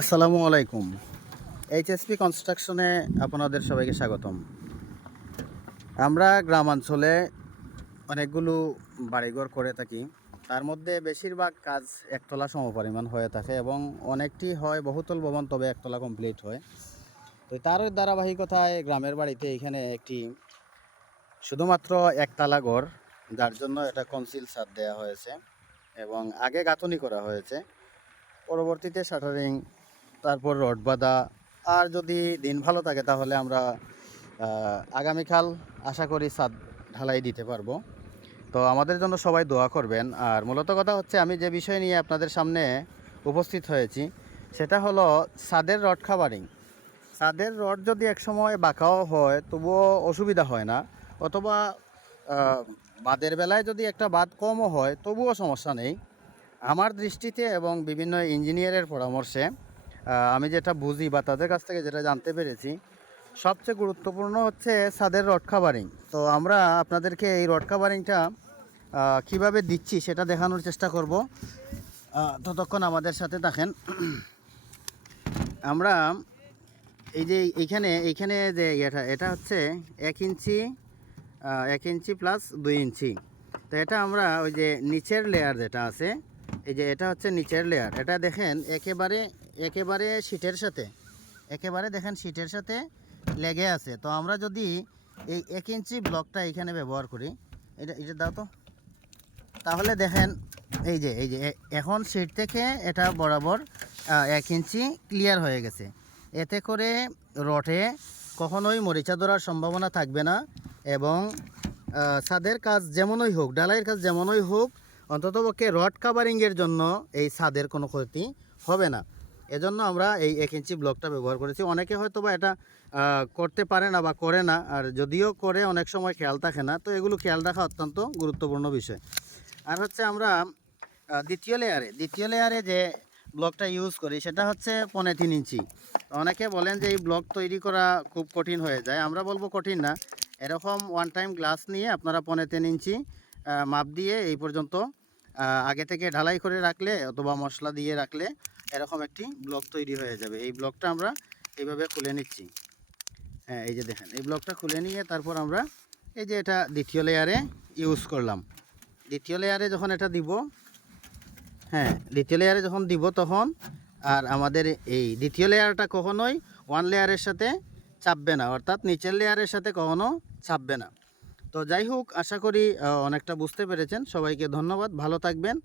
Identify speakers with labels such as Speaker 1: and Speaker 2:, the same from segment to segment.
Speaker 1: আসসালামু আলাইকুম। এইচএসপি কনস্ট্রাকশনে আপনাদের সবাইকে স্বাগতম। আমরা গ্রামাঞ্চলে অনেকগুলো বাড়িঘর করে থাকি। তার মধ্যে বেশিরভাগ কাজ একতলা সমপরিমাণ হয়ে থাকে এবং অনেকটি হয় বহুতল ভবন, তবে একতলা কমপ্লিট হয়। তো তার ধারাবাহিকতায় গ্রামের বাড়িতে এখানে একটি শুধুমাত্র একতলা ঘর, যার জন্য এটা কনসিল ছাদ দেওয়া হয়েছে এবং আগে গাঁথনি করা হয়েছে। পরবর্তীতে শাটারিং তারপর রড বাঁধা। আর যদি দিন ভালো থাকে তাহলে আমরা আগামীকাল আশা করি ছাদ ঢালাই দিতে পারব। তো আমাদের জন্য সবাই দোয়া করবেন। আর মূলত কথা হচ্ছে আমি যে বিষয় নিয়ে আপনাদের সামনে উপস্থিত হয়েছি, সেটা হলো ছাদের রড খাবারিং। ছাদের রড যদি একসময় বাঁকাও হয়, তবুও অসুবিধা হয় না। অথবা বাদের বেলায় যদি একটা বাদ কমও হয়, তবুও সমস্যা নেই। আমার দৃষ্টিতে এবং বিভিন্ন ইঞ্জিনিয়ারের পরামর্শে আমি যেটা বুঝি বা তাদের কাছ থেকে যেটা জানতে পেরেছি, সবচেয়ে গুরুত্বপূর্ণ হচ্ছে ছাদের রড কাভারিং তো আমরা আপনাদেরকে এই রড কাভারিংটা কীভাবে দিচ্ছি সেটা দেখানোর চেষ্টা করব। ততক্ষণ আমাদের সাথে থাকেন। আমরা এই যে এইখানে এইখানে যে এটা এটা হচ্ছে এক ইঞ্চি এক ইঞ্চি প্লাস দুই ইঞ্চি। তো এটা আমরা ওই যে নিচের লেয়ার যেটা আছে, এই যে এটা হচ্ছে নিচের লেয়ার এটা দেখেন একেবারে একেবারে শীটের সাথে, একেবারে দেখেন শীটের সাথে লেগে আছে। তো আমরা যদি এই এক ইঞ্চি ব্লকটা এখানে ব্যবহার করি, এটা এটা দাও তো। তাহলে দেখেন, এই যে এই যে এখন সিট থেকে এটা বরাবর এক ইঞ্চি ক্লিয়ার হয়ে গেছে। এতে করে রটে কখনোই মরিচা ধরার সম্ভাবনা থাকবে না এবং ছাদের কাজ যেমনই হোক ডালাইয়ের কাজ যেমনই হোক, অন্ততপক্ষে রড কাভারিংয়ের জন্য এই ছাদের কোনো ক্ষতি হবে না। এজন্য আমরা এই এক ইঞ্চি ব্লকটা ব্যবহার করেছি। অনেকে হয়তো বা এটা করতে পারে না বা করে না, আর যদিও করে, অনেক সময় খেয়াল থাকে না। তো এগুলো খেয়াল রাখা অত্যন্ত গুরুত্বপূর্ণ বিষয়। আর হচ্ছে আমরা দ্বিতীয় লেয়ারে দ্বিতীয় লেয়ারে যে ব্লকটা ইউজ করি, সেটা হচ্ছে পনে তিন ইঞ্চি অনেকে বলেন যে এই ব্লক তৈরি করা খুব কঠিন হয়ে যায়। আমরা বলব কঠিন না। এরকম ওয়ান টাইম গ্লাস নিয়ে আপনারা পনে তিন ইঞ্চি মাপ দিয়ে এই পর্যন্ত আগে থেকে ঢালাই করে রাখলে অথবা মশলা দিয়ে রাখলে এরকম একটি ব্লক তৈরি হয়ে যাবে। এই ব্লকটা আমরা এইভাবে খুলে নিচ্ছি। হ্যাঁ এই যে দেখেন, এই ব্লকটা খুলে নিয়ে তারপর আমরা এই যে এটা দ্বিতীয় লেয়ারে ইউজ করলাম। দ্বিতীয় লেয়ারে যখন এটা দিব হ্যাঁ দ্বিতীয় লেয়ারে যখন দিব তখন আর আমাদের এই দ্বিতীয় লেয়ারটা কখনোই ওয়ান লেয়ারের সাথে চাপবে না, অর্থাৎ নিচের লেয়ারের সাথে কখনো চাপবে না। তো যাই হোক, আশা করি অনেকটা বুঝতে পেরেছেন। সবাইকে ধন্যবাদ। ভালো থাকবেন।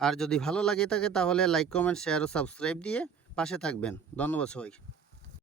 Speaker 1: আর যদি ভালো লাগে থাকে তাহলে লাইক কমেন্ট শেয়ার ও সাবস্ক্রাইব দিয়ে পাশে থাকবেন। ধন্যবাদ সবাইকে।